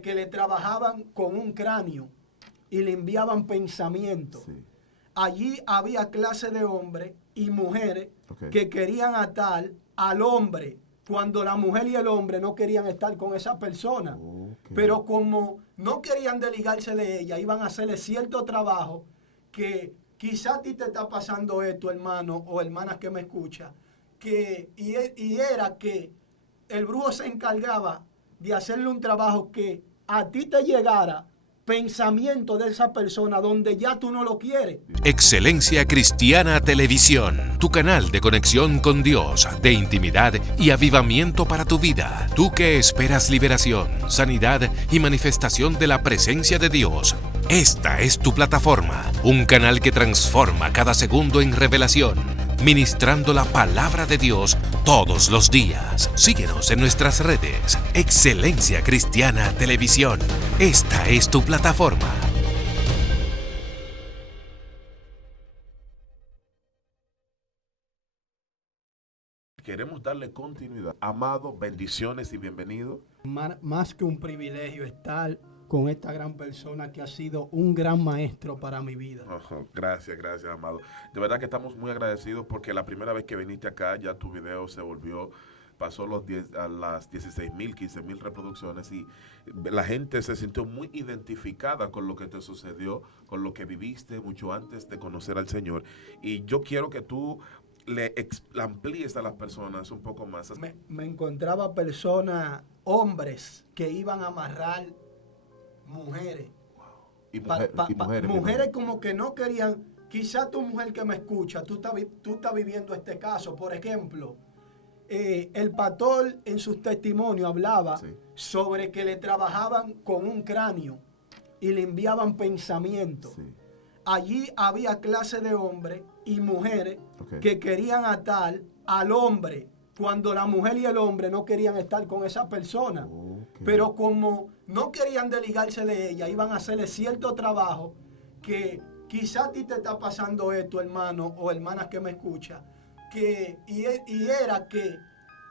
que le trabajaban con un cráneo y le enviaban pensamientos. Sí. Allí había clase de hombres y mujeres que querían atar al hombre cuando la mujer y el hombre no querían estar con esa persona. Pero como no querían desligarse de ella, iban a hacerle cierto trabajo que quizá a ti te está pasando esto, hermano o hermanas que me escuchan, y era que el brujo se encargaba de hacerle un trabajo que a ti te llegara pensamiento de esa persona donde ya tú no lo quieres. Excelencia Cristiana Televisión, tu canal de conexión con Dios, de intimidad y avivamiento para tu vida. Tú que esperas liberación, sanidad y manifestación de la presencia de Dios. Esta es tu plataforma, un canal que transforma cada segundo en revelación, ministrando la palabra de Dios todos los días. Síguenos en nuestras redes. Excelencia Cristiana Televisión. Esta es tu plataforma. Queremos darle continuidad. Amado, bendiciones y bienvenido. Más que un privilegio estar con esta gran persona que ha sido un gran maestro para mi vida. Gracias, amado. De verdad que estamos muy agradecidos porque la primera vez que viniste acá ya tu video pasó a las 16,000, 15,000 reproducciones y la gente se sintió muy identificada con lo que te sucedió, con lo que viviste mucho antes de conocer al Señor. Y yo quiero que tú le amplíes a las personas un poco más. Me encontraba personas, hombres, que iban a amarrar mujeres. Wow. Mujeres como que no querían. Quizá tu mujer que me escucha, tú estás viviendo este caso. Por ejemplo, el pastor en sus testimonios hablaba sobre que le trabajaban con un cráneo y le enviaban pensamientos. Allí había clase de hombres y mujeres que querían atar al hombre cuando la mujer y el hombre no querían estar con esa persona. Pero como no querían desligarse de ella, iban a hacerle cierto trabajo que quizá a ti te está pasando esto, hermano o hermanas que me escuchan, y era que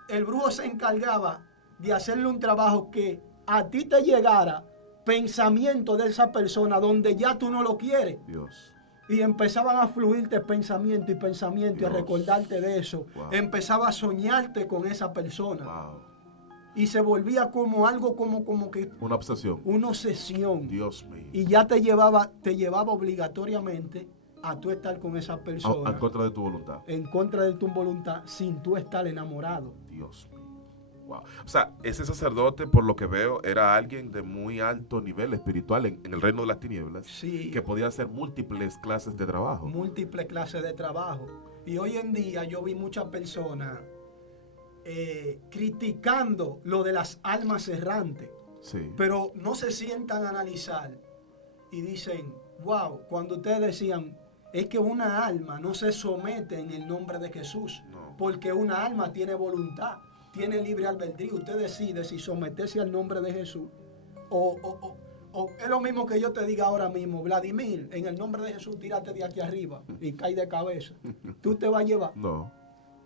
el brujo se encargaba de hacerle un trabajo que a ti te llegara pensamiento de esa persona donde ya tú no lo quieres. Dios. Y empezaban a fluirte pensamiento y pensamiento y a recordarte de eso. Wow. Empezaba a soñarte con esa persona. Wow. Y se volvía como algo como que... Una obsesión. Una obsesión. Dios mío. Y ya te llevaba obligatoriamente a tú estar con esa persona. En contra de tu voluntad. En contra de tu voluntad, sin tú estar enamorado. Dios mío. Wow. O sea, ese sacerdote, por lo que veo, era alguien de muy alto nivel espiritual en el reino de las tinieblas. Sí. Que podía hacer múltiples clases de trabajo. Múltiples clases de trabajo. Y hoy en día yo vi muchas personas criticando lo de las almas errantes. Sí. Pero no se sientan a analizar y dicen, wow, cuando ustedes decían, es que una alma no se somete en el nombre de Jesús. No. Porque una alma tiene voluntad, tiene libre albedrío. Usted decide si someterse al nombre de Jesús o es lo mismo que yo te diga ahora mismo, Vladimir, en el nombre de Jesús, tírate de aquí arriba y cae de cabeza. ¿Tú te vas a llevar? No.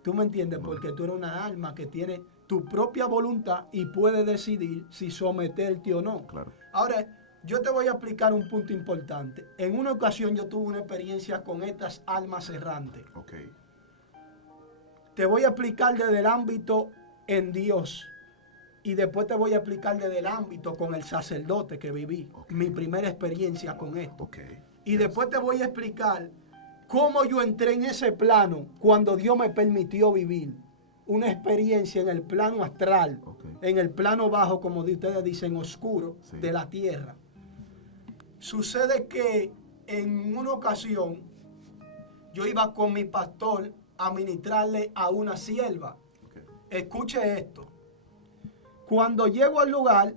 ¿Tú me entiendes? No. Porque tú eres una alma que tiene tu propia voluntad y puede decidir si someterte o no. Claro. Ahora, yo te voy a explicar un punto importante. En una ocasión yo tuve una experiencia con estas almas errantes. Okay. Te voy a explicar desde el ámbito en Dios y después te voy a explicar desde el ámbito con el sacerdote que viví. Mi primera experiencia con esto. Y después te voy a explicar cómo yo entré en ese plano cuando Dios me permitió vivir una experiencia en el plano astral, en el plano bajo, como ustedes dicen, oscuro, de la tierra. Sucede que en una ocasión yo iba con mi pastor a ministrarle a una sierva. Escuche esto. Cuando llego al lugar,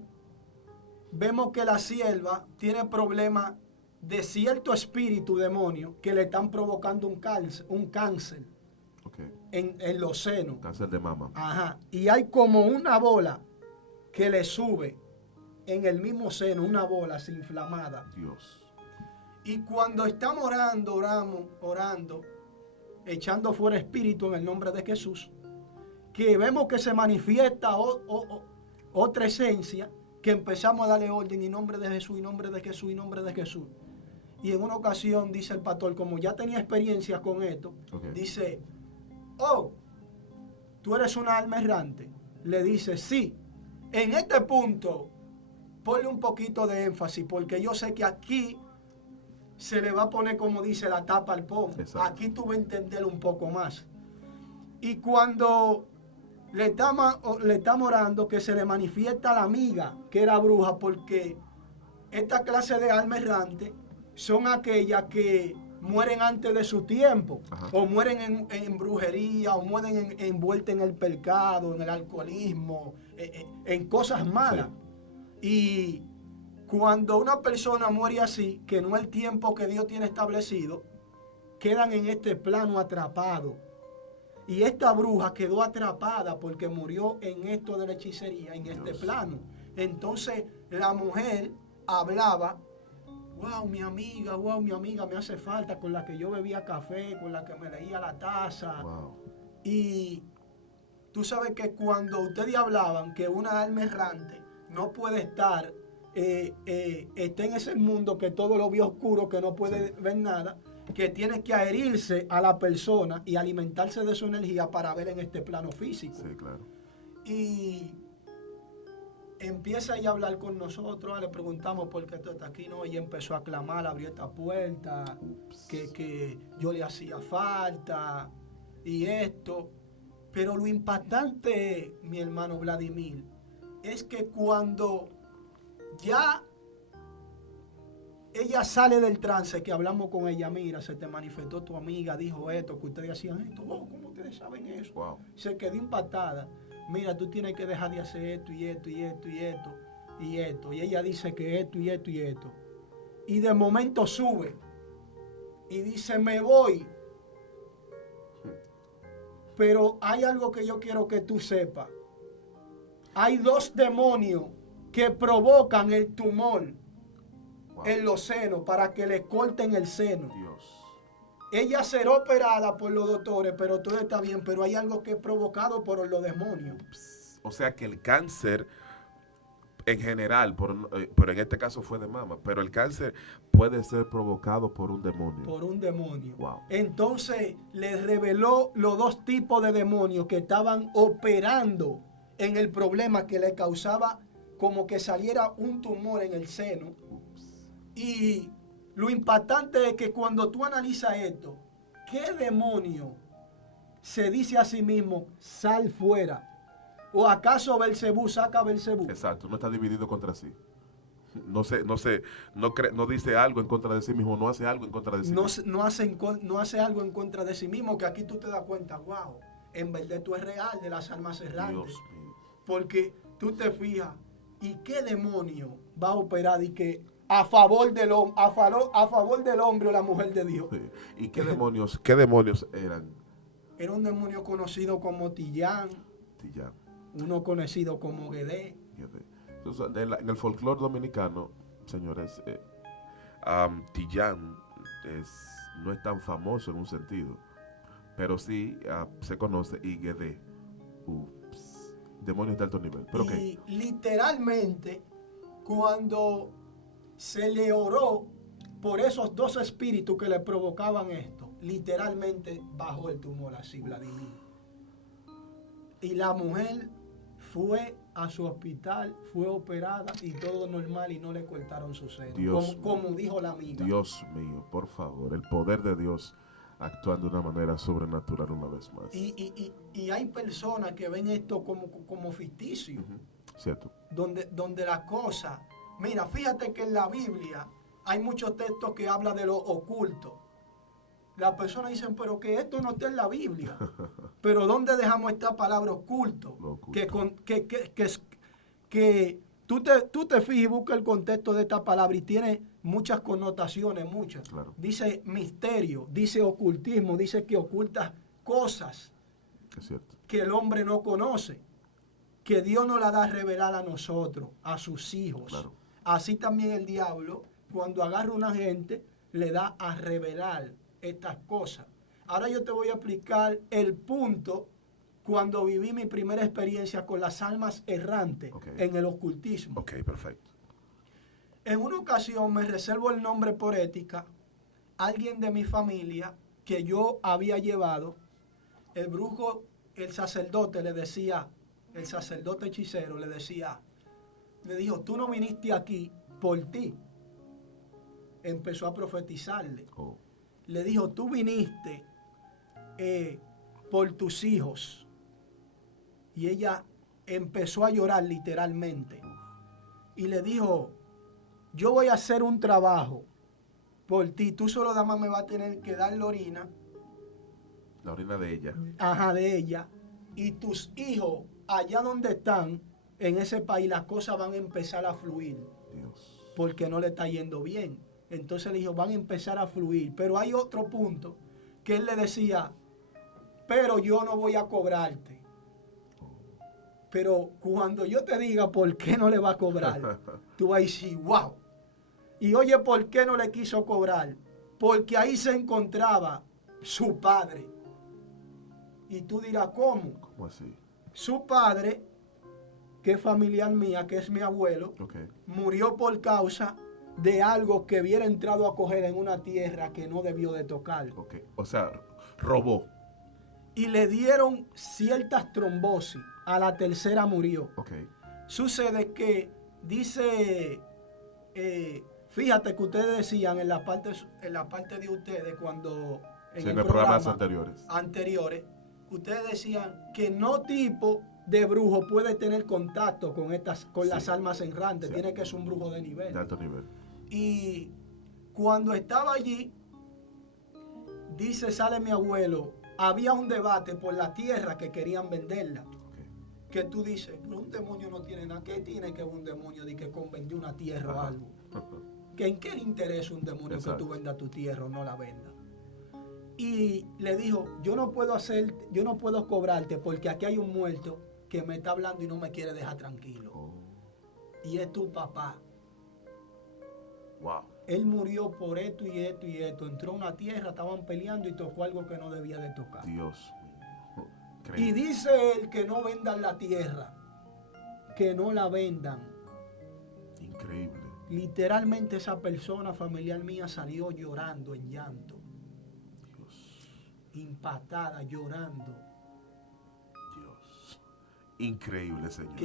vemos que la sierva tiene problemas de cierto espíritu demonio que le están provocando un cáncer en los senos. Cáncer de mama. Ajá. Y hay como una bola que le sube en el mismo seno, una bola así inflamada. Dios. Y cuando estamos orando, echando fuera espíritu en el nombre de Jesús, que vemos que se manifiesta otra esencia que empezamos a darle orden en nombre de Jesús, en nombre de Jesús, en nombre de Jesús. Y en una ocasión dice el pastor, como ya tenía experiencia con esto, dice, oh, tú eres una alma errante. Le dice, sí. En este punto, ponle un poquito de énfasis, porque yo sé que aquí se le va a poner, como dice, la tapa al pomo. Aquí tú vas a entenderlo un poco más. Y cuando le estamos orando, que se le manifiesta a la amiga, que era bruja, porque esta clase de alma errante son aquellas que mueren antes de su tiempo, o mueren en brujería, o mueren envueltas en el pecado, en el alcoholismo, en cosas malas. Sí. Y cuando una persona muere así, que no es el tiempo que Dios tiene establecido, quedan en este plano atrapados. Y esta bruja quedó atrapada porque murió en esto de la hechicería, en este plano. Entonces la mujer hablaba, wow, mi amiga, me hace falta, con la que yo bebía café, con la que me leía la taza. Wow. Y tú sabes que cuando ustedes hablaban que una alma errante no puede estar, está en ese mundo que todo lo ve oscuro, que no puede ver nada, que tiene que adherirse a la persona y alimentarse de su energía para ver en este plano físico. Sí, claro. Y empieza ella a hablar con nosotros, le preguntamos por qué tú estás aquí, ¿no? Ella empezó a clamar, abrió esta puerta, que yo le hacía falta y esto. Pero lo impactante, mi hermano Vladimir, es que cuando ya ella sale del trance, que hablamos con ella, mira, se te manifestó tu amiga, dijo esto, que ustedes hacían esto, oh, ¿cómo ustedes saben eso? Wow. Se quedó impactada. Mira, tú tienes que dejar de hacer esto y esto y esto y esto y esto. Y ella dice que esto y esto y esto. Y de momento sube y dice, me voy. Pero hay algo que yo quiero que tú sepas. Hay 2 demonios que provocan el tumor en los senos para que le corten el seno. Dios. Ella será operada por los doctores, pero todo está bien, pero hay algo que es provocado por los demonios. O sea que el cáncer en general, pero en este caso fue de mama, pero el cáncer puede ser provocado por un demonio. Por un demonio. Wow. Entonces les reveló los 2 tipos de demonios que estaban operando en el problema que le causaba como que saliera un tumor en el seno. Y lo impactante es que cuando tú analizas esto, ¿qué demonio se dice a sí mismo, sal fuera? ¿O acaso Belcebú saca a Belcebú? Exacto, no está dividido contra sí. No dice algo en contra de sí mismo, no hace algo en contra de sí mismo. No hace algo en contra de sí mismo, que aquí tú te das cuenta, wow, en verdad tú es real de las almas errantes. Dios mío. Porque tú te fijas, ¿y qué demonio va a operar y que a favor del hombre o la mujer de Dios? Sí. ¿Y qué demonios eran? Era un demonio conocido como Tillán. Uno conocido como Guedé. Entonces, en el folclore dominicano, señores, Tillán no es tan famoso en un sentido, pero sí se conoce, y Guedé. Demonios de alto nivel. Pero y literalmente, cuando se le oró por esos 2 espíritus que le provocaban esto, literalmente bajó el tumor así, Vladimir. Y la mujer fue a su hospital, fue operada y todo normal y no le cortaron su seno, como dijo la amiga. Dios mío, por favor, el poder de Dios actuando de una manera sobrenatural una vez más. Y hay personas que ven esto como ficticio. Cierto. Donde la cosa... Mira, fíjate que en la Biblia hay muchos textos que hablan de lo oculto. Las personas dicen, pero que esto no está en la Biblia. Pero ¿dónde dejamos esta palabra oculto? Que tú te fijas y buscas el contexto de esta palabra y tiene muchas connotaciones, muchas. Claro. Dice misterio, dice ocultismo, dice que oculta cosas que el hombre no conoce, que Dios nos la da a revelar a nosotros, a sus hijos. Claro. Así también el diablo, cuando agarra a una gente, le da a revelar estas cosas. Ahora yo te voy a explicar el punto cuando viví mi primera experiencia con las almas errantes en el ocultismo. Ok, perfecto. En una ocasión, me reservo el nombre por ética, alguien de mi familia que yo había llevado, el brujo, el sacerdote le decía, el sacerdote hechicero le dijo, tú no viniste aquí por ti. Empezó a profetizarle. Le dijo, tú viniste por tus hijos. Y ella empezó a llorar literalmente. Y le dijo, yo voy a hacer un trabajo por ti. Tú solo nada más me vas a tener que dar la orina. La orina de ella. Ajá, de ella. Y tus hijos, allá donde están, en ese país, las cosas van a empezar a fluir. Dios. Porque no le está yendo bien. Entonces le dijo, van a empezar a fluir. Pero hay otro punto que él le decía, pero yo no voy a cobrarte. Pero cuando yo te diga por qué no le va a cobrar, tú vas a decir, wow. Y oye, ¿por qué no le quiso cobrar? Porque ahí se encontraba su padre. Y tú dirás, ¿cómo? ¿Cómo así? Su padre, que es familiar mía, que es mi abuelo, murió por causa de algo que hubiera entrado a coger en una tierra que no debió de tocar. O sea, robó. Y le dieron ciertas trombosis. A la tercera murió. Sucede que dice, fíjate que ustedes decían en la parte de ustedes cuando en el programas anteriores, ustedes decían que no tipo de brujo puede tener contacto con las almas errantes. Tiene que ser un brujo de nivel. De alto nivel. Y cuando estaba allí, sale mi abuelo, había un debate por la tierra que querían venderla. Que tú dices, pero un demonio no tiene nada. ¿Qué tiene que ver un demonio de que con vender una tierra o algo? ¿Que en qué le interesa un demonio que tú vendas tu tierra o no la vendas? Y le dijo, yo no puedo cobrarte porque aquí hay un muerto que me está hablando y no me quiere dejar tranquilo. Y es tu papá. Wow. Él murió por esto y esto y esto. Entró a una tierra, estaban peleando y tocó algo que no debía de tocar. Dios mío. Y dice él que no vendan la tierra, que no la vendan. Increíble. Literalmente esa persona familiar mía salió llorando en llanto. Dios. Impactada, llorando. Dios. Increíble, Señor.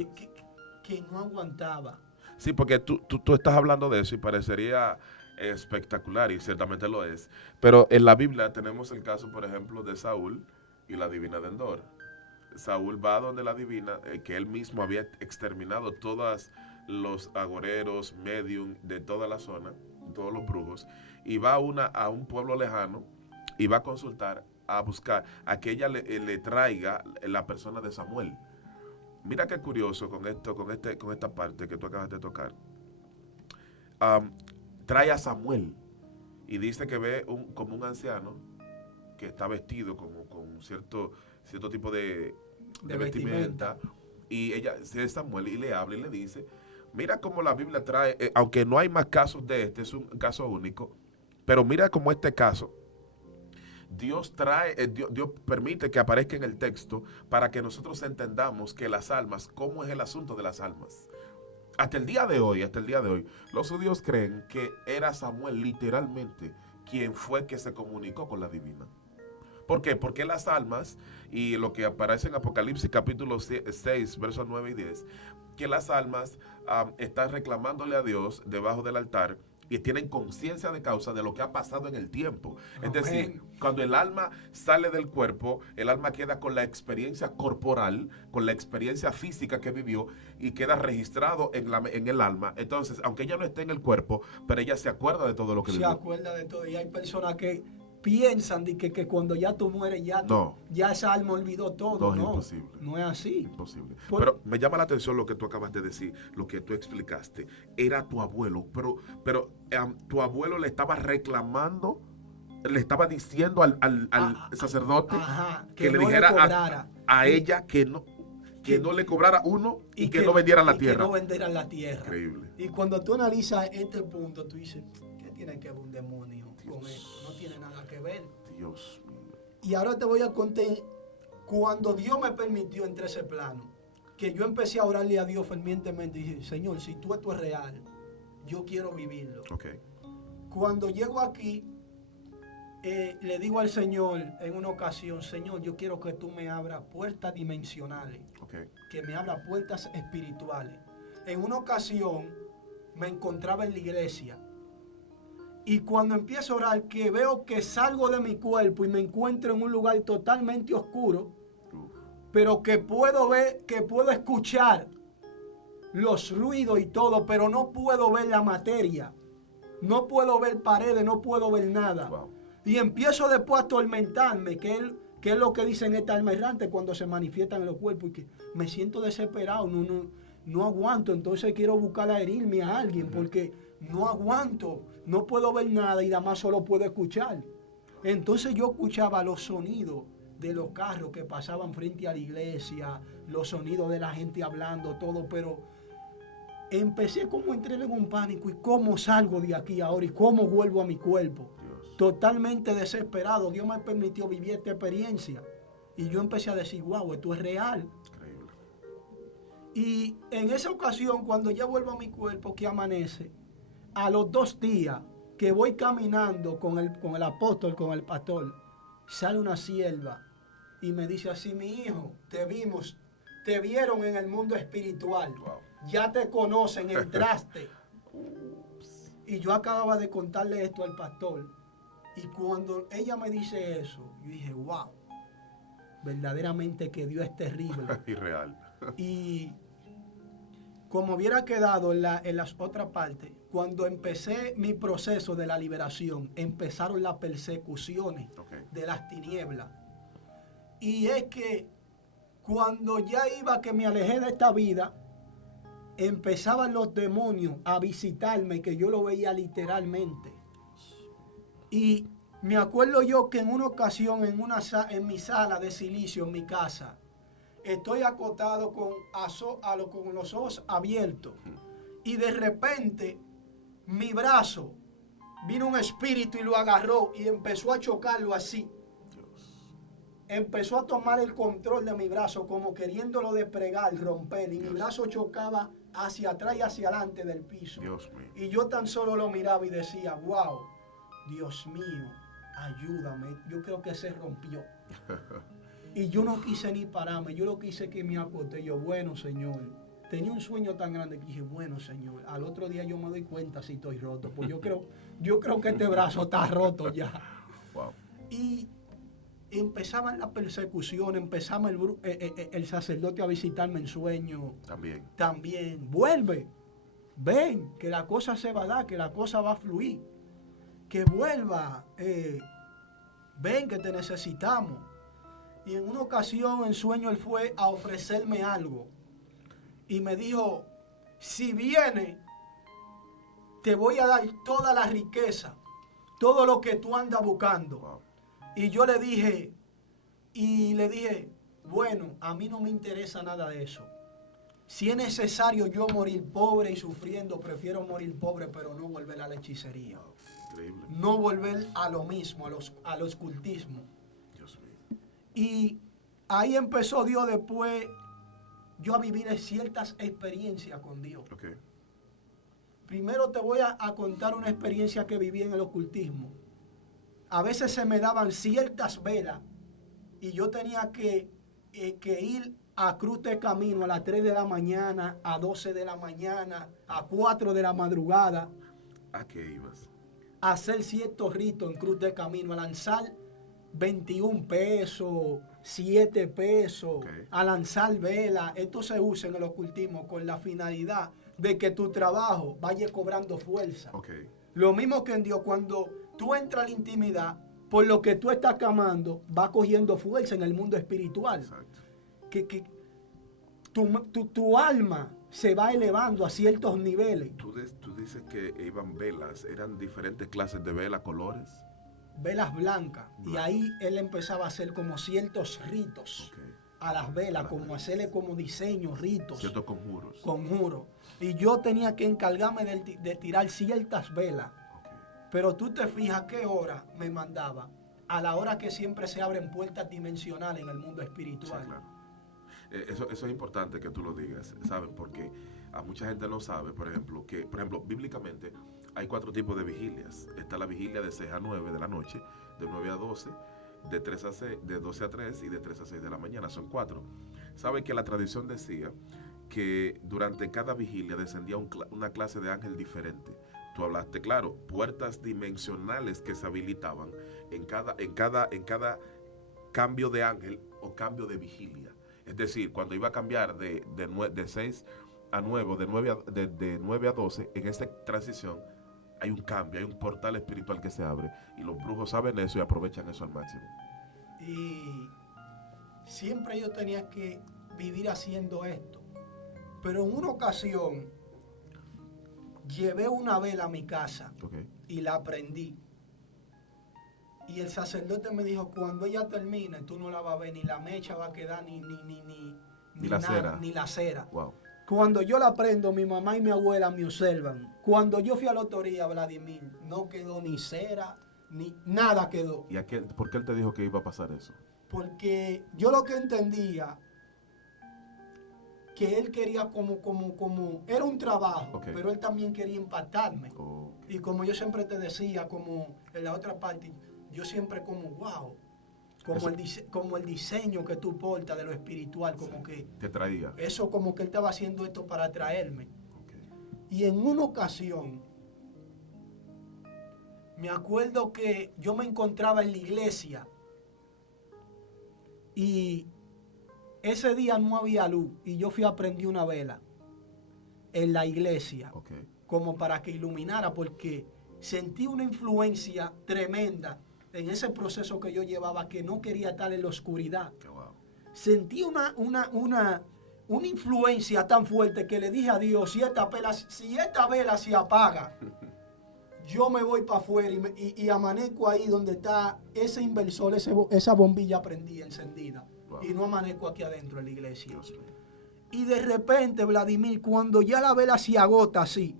Que no aguantaba. Sí, porque tú estás hablando de eso y parecería espectacular y ciertamente lo es. Pero en la Biblia tenemos el caso, por ejemplo, de Saúl y la divina de Endor. Saúl va donde la divina, que él mismo había exterminado todos los agoreros, medium de toda la zona, todos los brujos, y va a un pueblo lejano y va a consultar, a buscar a que ella le traiga la persona de Samuel. Mira qué curioso con esta parte que tú acabas de tocar. Trae a Samuel y dice que ve como un anciano que está vestido como con cierto tipo de vestimenta. Y ella es Samuel y le habla y le dice, mira cómo la Biblia trae, aunque no hay más casos de este, es un caso único, pero mira cómo este caso, Dios permite que aparezca en el texto para que nosotros entendamos que las almas, cómo es el asunto de las almas. Hasta el día de hoy, los judíos creen que era Samuel literalmente quien fue que se comunicó con la divina. ¿Por qué? Porque las almas, y lo que aparece en Apocalipsis capítulo 6, versos 9 y 10, que las almas están reclamándole a Dios debajo del altar y tienen conciencia de causa de lo que ha pasado en el tiempo. Es decir, cuando el alma sale del cuerpo, el alma queda con la experiencia corporal, con la experiencia física que vivió y queda registrado en el alma. Entonces, aunque ella no esté en el cuerpo, pero ella se acuerda de todo lo que vivió. Se acuerda de todo. Y hay personas que piensan de que cuando ya tú mueres, ya esa alma olvidó todo. No, es imposible. No es así. Imposible. Pero me llama la atención lo que tú acabas de decir, lo que tú explicaste. Era tu abuelo, pero tu abuelo le estaba reclamando, le estaba diciendo al sacerdote que le dijera a ella que no le cobrara uno y que no vendieran la tierra. Que no vendieran la tierra. Increíble. Y cuando tú analizas este punto, tú dices, ¿qué tiene que ver un demonio con esto? No tiene nada que ver. Dios mío. Y ahora te voy a contar Cuando Dios me permitió entre ese plano, que yo empecé a orarle a Dios fervientemente, dije, Señor, si esto es real, yo quiero vivirlo. Okay. Cuando llego aquí, le digo al Señor en una ocasión, Señor, yo quiero que tú me abras puertas dimensionales, Okay. que me abras puertas espirituales. En una ocasión me encontraba en la iglesia y cuando empiezo a orar, que veo que salgo de mi cuerpo y me encuentro en un lugar totalmente oscuro, pero que puedo ver, que puedo escuchar los ruidos y todo, pero no puedo ver la materia, no puedo ver paredes, no puedo ver nada. Wow. Y empiezo después a atormentarme, que es lo que dicen esta alma errante cuando se manifiestan en los cuerpos, y que me siento desesperado, no aguanto, entonces quiero buscar a herirme a alguien, porque no aguanto, no puedo ver nada y además solo puedo escuchar. Entonces yo escuchaba los sonidos de los carros que pasaban frente a la iglesia, los sonidos de la gente hablando, todo, pero empecé como a entrar en un pánico y cómo salgo de aquí ahora y cómo vuelvo a mi cuerpo. Dios. Totalmente desesperado. Dios me permitió vivir esta experiencia y yo empecé a decir, wow, esto es real. Increíble. Y en esa ocasión, cuando ya vuelvo a mi cuerpo, que amanece, a los 2 días que voy caminando con el apóstol, con el pastor, sale una sierva y me dice así, mi hijo, te vimos, te vieron en el mundo espiritual, Wow. ya te conocen, entraste. Y yo acababa de contarle esto al pastor y cuando ella me dice eso, yo dije, wow, verdaderamente que Dios es terrible. Irreal. Y como hubiera quedado en las otras partes, cuando empecé mi proceso de la liberación, empezaron las persecuciones Okay. de las tinieblas. Y es que cuando ya iba que me alejé de esta vida, empezaban los demonios a visitarme, que yo lo veía literalmente. Y me acuerdo yo que en una ocasión, en mi sala de silicio, en mi casa, estoy acostado con los ojos abiertos. Y de repente, mi brazo, vino un espíritu y lo agarró y empezó a chocarlo así. Empezó a tomar el control de mi brazo como queriéndolo despregar, romper. Y mi brazo chocaba hacia atrás y hacia adelante del piso. Dios mío. Y yo tan solo lo miraba y decía, wow, Dios mío, ayúdame. Yo creo que se rompió. Y yo no quise ni pararme. Yo lo quise que me acosté. Yo, bueno, Señor. Tenía un sueño tan grande que dije, bueno, Señor. Al otro día yo me doy cuenta si estoy roto. Pues yo creo que este brazo está roto ya. Wow. Y empezaban las persecuciones, empezaba el sacerdote a visitarme en sueño. También, vuelve, ven, que la cosa se va a dar, que la cosa va a fluir, que vuelva, ven que te necesitamos. Y en una ocasión en sueño él fue a ofrecerme algo y me dijo, si viene, te voy a dar toda la riqueza, todo lo que tú andas buscando. Wow. Y yo le dije, bueno, a mí no me interesa nada de eso. Si es necesario yo morir pobre y sufriendo, prefiero morir pobre, pero no volver a la hechicería. Increíble. No volver a lo mismo, a los cultismos. Dios mío. Y ahí empezó Dios después, yo a vivir ciertas experiencias con Dios. Okay. Primero te voy a contar una experiencia que viví en el ocultismo. A veces se me daban ciertas velas y yo tenía que ir a Cruz de Camino a las 3 de la mañana, a 12 de la mañana, a 4 de la madrugada. ¿A qué ibas? A hacer ciertos ritos en Cruz de Camino, a lanzar 21 pesos, 7 pesos, Okay. a lanzar velas. Esto se usa en el ocultismo con la finalidad de que tu trabajo vaya cobrando fuerza. Okay. Lo mismo que en Dios, cuando tú entras a la intimidad, por lo que tú estás clamando, va cogiendo fuerza en el mundo espiritual. Exacto. Que tu alma se va elevando a ciertos niveles. Tú dices que iban velas, ¿eran diferentes clases de velas, colores? Velas blancas. Y ahí él empezaba a hacer como ciertos ritos Okay. a las velas, como hacerle como diseños, ritos. Ciertos conjuros. Conjuros. Y yo tenía que encargarme de tirar ciertas velas. Okay. Pero tú te fijas qué hora me mandaba. a la hora que siempre se abren puertas dimensionales en el mundo espiritual. Sí, claro. Eso es importante que tú lo digas, ¿sabes? Porque a mucha gente no sabe, por ejemplo, bíblicamente hay 4 tipos de vigilias. Está la vigilia de 6 a 9 de la noche, de 9 a 12, de 3 a 6, de 12 a 3 y de 3 a 6 de la mañana. Son 4. ¿Saben que la tradición decía que durante cada vigilia descendía una clase de ángel diferente? Tú hablaste, claro, puertas dimensionales que se habilitaban en cada cambio de ángel o cambio de vigilia. Es decir, cuando iba a cambiar de 6 a 9, de 9 a 12, en esa transición hay un cambio, hay un portal espiritual que se abre y los brujos saben eso y aprovechan eso al máximo. Y siempre yo tenía que vivir haciendo esto. Pero en una ocasión llevé una vela a mi casa y la prendí. Y el sacerdote me dijo, cuando ella termine, tú no la vas a ver, ni la mecha va a quedar, ni la cera. Ni la cera. Wow. Cuando yo la prendo, mi mamá y mi abuela me observan. Cuando yo fui a la autoría, Vladimir, no quedó ni cera, ni nada quedó. ¿Y por qué él te dijo que iba a pasar eso? Porque yo lo que entendía, que él quería como era un trabajo, pero él también quería impactarme. Y como yo siempre te decía, como en la otra parte, yo siempre como, wow, como el diseño que tú portas de lo espiritual, como que te traía. Eso como que él estaba haciendo esto para atraerme. Y en una ocasión, me acuerdo que yo me encontraba en la iglesia y ese día no había luz y yo fui a prender una vela en la iglesia como para que iluminara, porque sentí una influencia tremenda en ese proceso que yo llevaba, que no quería estar en la oscuridad. Sentí una influencia tan fuerte que le dije a Dios, si esta vela se apaga, yo me voy para afuera y amanezco ahí donde está ese inversor, esa bombilla prendida, encendida. Y no amanezco aquí adentro en la iglesia. Y de repente, Vladimir, cuando ya la vela se agota así,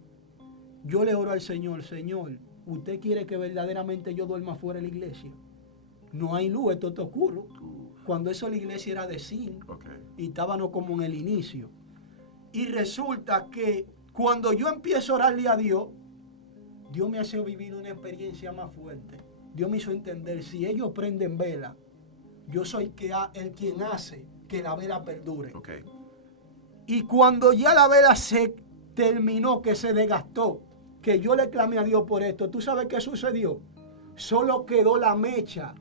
yo le oro al Señor, Señor, ¿usted quiere que verdaderamente yo duerma fuera de la iglesia? No hay luz, esto está oscuro. Cuando eso la iglesia era de zinc y estábamos como en el inicio. Y resulta que cuando yo empiezo a orarle a Dios, Dios me hace vivir una experiencia más fuerte. Dios me hizo entender, si ellos prenden vela, yo soy el quien hace que la vela perdure. Y cuando ya la vela se terminó, que se desgastó, que yo le clamé a Dios por esto, ¿tú sabes qué sucedió? Solo quedó la mecha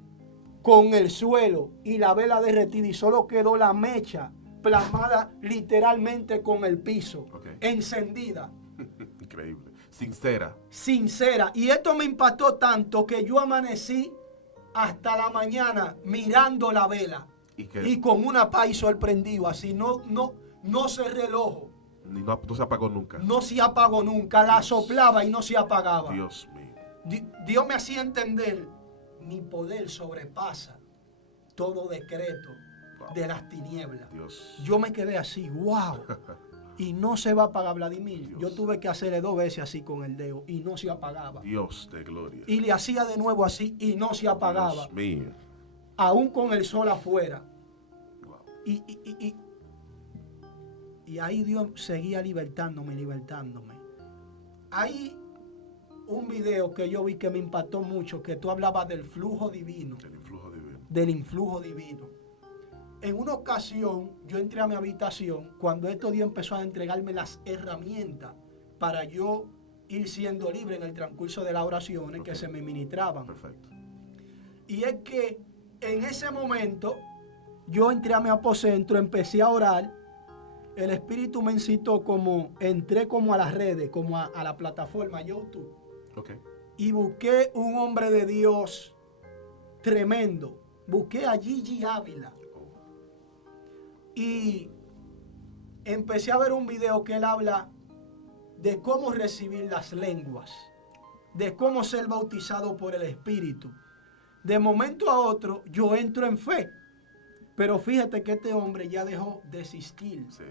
con el suelo y la vela derretida, y solo quedó la mecha plasmada literalmente con el piso, encendida. Increíble. Sincera. Y esto me impactó tanto que yo amanecí hasta la mañana mirando la vela y con una paz y sorprendido, así no cerré el ojo. No se apagó nunca. No se apagó nunca, la soplaba y no se apagaba. Dios mío. Dios me hacía entender, mi poder sobrepasa todo decreto de las tinieblas. Dios. Yo me quedé así, wow. Y no se va a apagar, Vladimir. Dios. Yo tuve que hacerle 2 veces así con el dedo y no se apagaba. Dios de gloria. Y le hacía de nuevo así y no se apagaba. Dios mío. Aún con el sol afuera. Wow. Y ahí Dios seguía libertándome. Hay un video que yo vi que me impactó mucho, que tú hablabas del flujo divino. Del influjo divino. En una ocasión, yo entré a mi habitación cuando estos Dios empezó a entregarme las herramientas para yo ir siendo libre en el transcurso de las oraciones que se me ministraban. Perfecto. Y es que en ese momento, yo entré a mi aposento, empecé a orar. El Espíritu me incitó entré como a las redes, como a la plataforma YouTube. Y busqué un hombre de Dios tremendo. Busqué a Gigi Ávila. Y empecé a ver un video que él habla de cómo recibir las lenguas, de cómo ser bautizado por el Espíritu. De momento a otro, yo entro en fe. Pero fíjate que este hombre ya dejó de existir. Sí.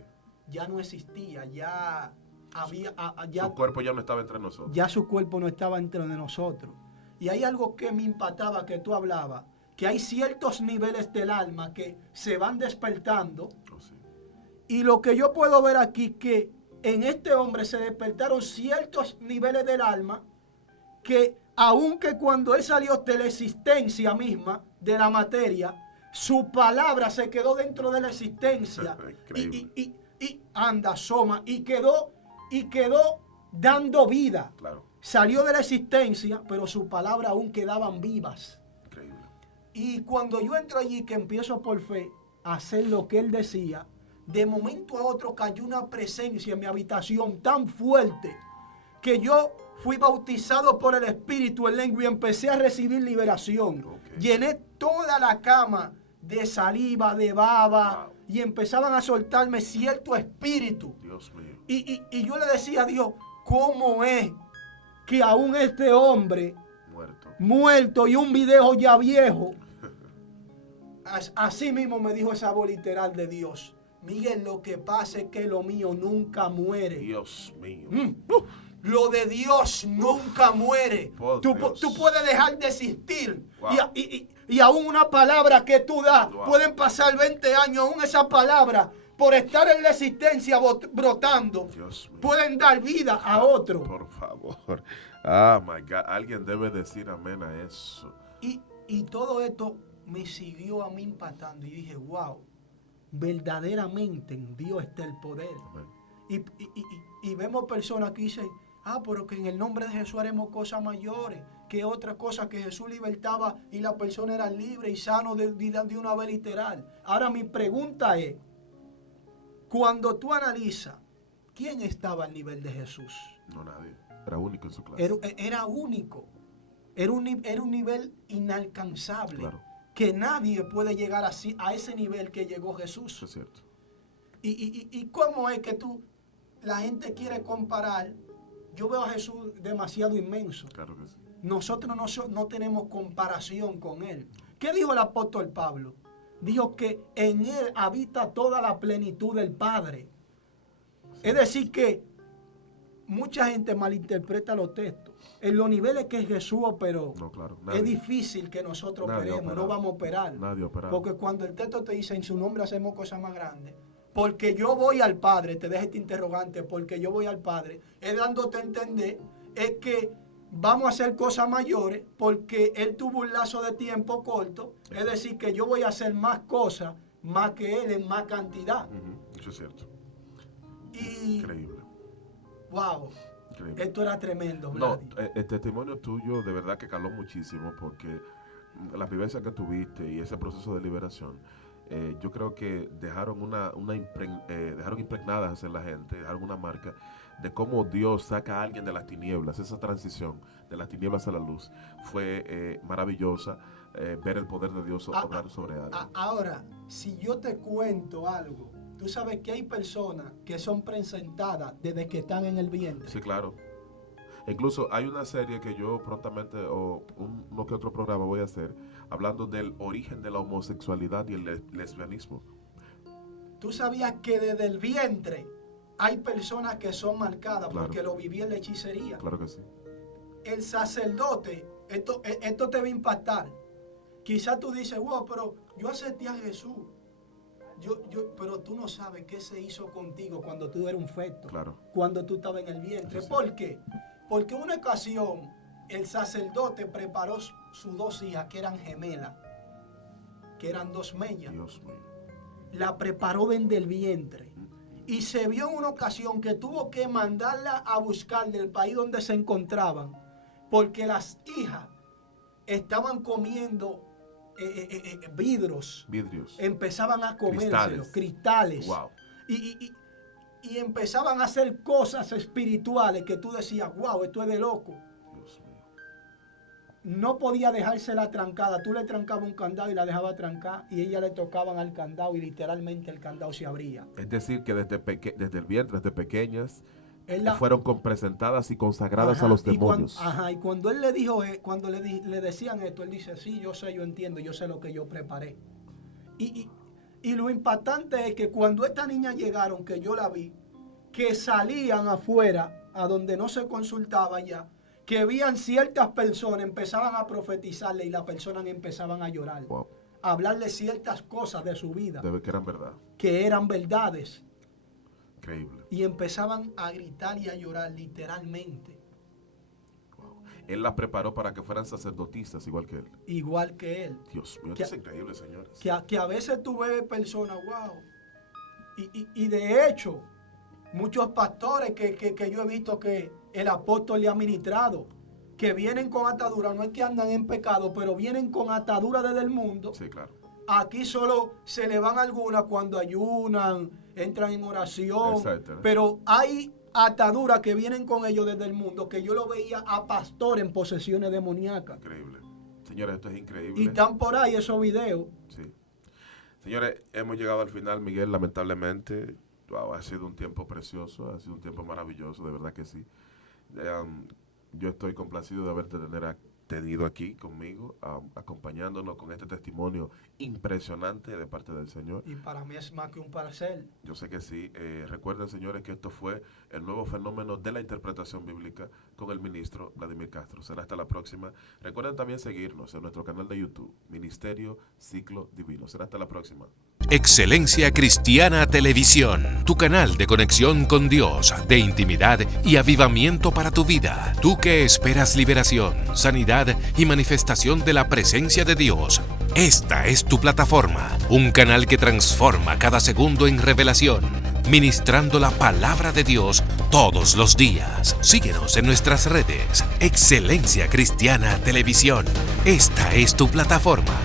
Ya no existía, ya había... su cuerpo ya no estaba entre nosotros. Ya su cuerpo no estaba entre nosotros. Y hay algo que me impactaba que tú hablabas, que hay ciertos niveles del alma que se van despertando. Oh, sí. Y lo que yo puedo ver aquí, que en este hombre se despertaron ciertos niveles del alma que aunque cuando él salió de la existencia misma, de la materia, su palabra se quedó dentro de la existencia. y anda, asoma, y quedó dando vida. Claro. Salió de la existencia, pero sus palabras aún quedaban vivas. Increíble. Y cuando yo entro allí, que empiezo por fe a hacer lo que él decía, de momento a otro cayó una presencia en mi habitación tan fuerte que yo fui bautizado por el Espíritu en lengua y empecé a recibir liberación. Okay. Llené toda la cama de saliva, de baba, Wow. y empezaban a soltarme cierto espíritu. Dios mío. Y yo le decía a Dios, ¿cómo es que aún este hombre muerto y un video ya viejo? Así mismo me dijo esa voz literal de Dios. Miguel, lo que pasa es que lo mío nunca muere. Dios mío. Lo de Dios nunca muere. Tú puedes dejar de existir. Wow. Y aún una palabra que tú das, Wow. pueden pasar 20 años, aún esa palabra, por estar en la existencia brotando, Dios mío. pueden dar vida a otro. Por favor. Ah, my God. Alguien debe decir amén a eso. Y todo esto me siguió a mí impactando. Y dije, wow, verdaderamente en Dios está el poder. Amén. Y vemos personas que dicen, pero que en el nombre de Jesús haremos cosas mayores, que otra cosa, que Jesús libertaba y la persona era libre y sano de una vez literal. Ahora mi pregunta es, cuando tú analizas, ¿quién estaba al nivel de Jesús? No, nadie. Era único en su clase. Era único. Era un nivel inalcanzable. Claro. Que nadie puede llegar así a ese nivel que llegó Jesús. Eso es cierto. Y cómo es que la gente quiere comparar. Yo veo a Jesús demasiado inmenso. Claro que sí. Nosotros no tenemos comparación con él. ¿Qué dijo el apóstol Pablo? Dijo que en él habita toda la plenitud del Padre. Sí. Es decir que mucha gente malinterpreta los textos. En los niveles que Jesús operó, No, claro. es difícil que nosotros operemos, no vamos a operar. Nadie operará. Porque cuando el texto te dice en su nombre hacemos cosas más grandes, porque yo voy al Padre, te deja este interrogante, porque yo voy al Padre, es dándote a entender, es que vamos a hacer cosas mayores, porque Él tuvo un lazo de tiempo corto, es decir, que yo voy a hacer más cosas, más que Él en más cantidad. Eso es cierto. Y, Increíble. wow, Increíble. esto era tremendo, No, Vladi. el testimonio tuyo de verdad que caló muchísimo porque la vivencia que tuviste y ese proceso de liberación, yo creo que dejaron dejaron impregnadas en la gente, dejaron una marca de cómo Dios saca a alguien de las tinieblas. Esa transición de las tinieblas a la luz fue maravillosa, ver el poder de Dios obrar sobre alguien. Ahora, si yo te cuento algo, tú sabes que hay personas que son presentadas desde que están en el vientre. Sí, claro. Incluso hay una serie que yo prontamente, o uno que otro programa voy a hacer, hablando del origen de la homosexualidad y el lesbianismo. Tú sabías que desde el vientre hay personas que son marcadas, Claro. porque lo viví en la hechicería. Claro que sí. El sacerdote, esto te va a impactar. Quizás tú dices, wow, pero yo acepté a Jesús. Pero tú no sabes qué se hizo contigo cuando tú eras un feto. Claro. Cuando tú estabas en el vientre. Sí. ¿Por qué? Porque en una ocasión el sacerdote preparó sus dos hijas que eran gemelas, que eran dos mellas. Dios mío. La preparó desde el vientre. Y se vio en una ocasión que tuvo que mandarla a buscar del país donde se encontraban, porque las hijas estaban comiendo vidrios. Empezaban a comérselos, cristales. Wow. Y empezaban a hacer cosas espirituales que tú decías, wow, esto es de loco. Dios mío. No podía dejársela trancada. Tú le trancabas un candado y la dejabas trancar, y ella le tocaban al candado y literalmente el candado se abría. Es decir, que desde el vientre, desde pequeñas, Él fueron presentadas y consagradas a los demonios. Y cuando él le dijo, cuando le decían esto, él dice, sí, yo sé, yo entiendo, yo sé lo que yo preparé. Y lo impactante es que cuando estas niñas llegaron, que yo la vi, que salían afuera, a donde no se consultaba ya, que veían ciertas personas, empezaban a profetizarle y las personas empezaban a llorar. Wow. A hablarle ciertas cosas de su vida. Debe que eran verdad. Que eran verdades. Increíble. Y empezaban a gritar y a llorar literalmente. Wow. Él las preparó para que fueran sacerdotisas igual que él. Igual que él. Dios mío, esto es increíble, señores. Que a veces tú ves personas, wow. Y de hecho, muchos pastores que yo he visto que el apóstol le ha ministrado, que vienen con atadura, no es que andan en pecado, pero vienen con atadura desde el mundo. Sí, claro. Aquí solo se le van algunas cuando ayunan, entran en oración. Exacto. Pero hay ataduras que vienen con ellos desde el mundo, que yo lo veía a pastor en posesiones demoníacas. Increíble. Señores, esto es increíble. Y están por ahí esos videos. Sí. Señores, hemos llegado al final, Miguel, lamentablemente. Wow, ha sido un tiempo precioso, ha sido un tiempo maravilloso, de verdad que sí. Yo estoy complacido de haberte tenido aquí conmigo, acompañándonos con este testimonio impresionante de parte del Señor. Y para mí es más que un placer. Yo sé que sí. Recuerden, señores, que esto fue el nuevo fenómeno de la interpretación bíblica con el ministro Vladimir Castro. Será hasta la próxima. Recuerden también seguirnos en nuestro canal de YouTube, Ministerio Ciclo Divino. Será hasta la próxima. Excelencia Cristiana Televisión, tu canal de conexión con Dios, de intimidad y avivamiento para tu vida. Tú que esperas liberación, sanidad y manifestación de la presencia de Dios. Esta es tu plataforma, un canal que transforma cada segundo en revelación, ministrando la palabra de Dios todos los días. Síguenos en nuestras redes. Excelencia Cristiana Televisión. Esta es tu plataforma.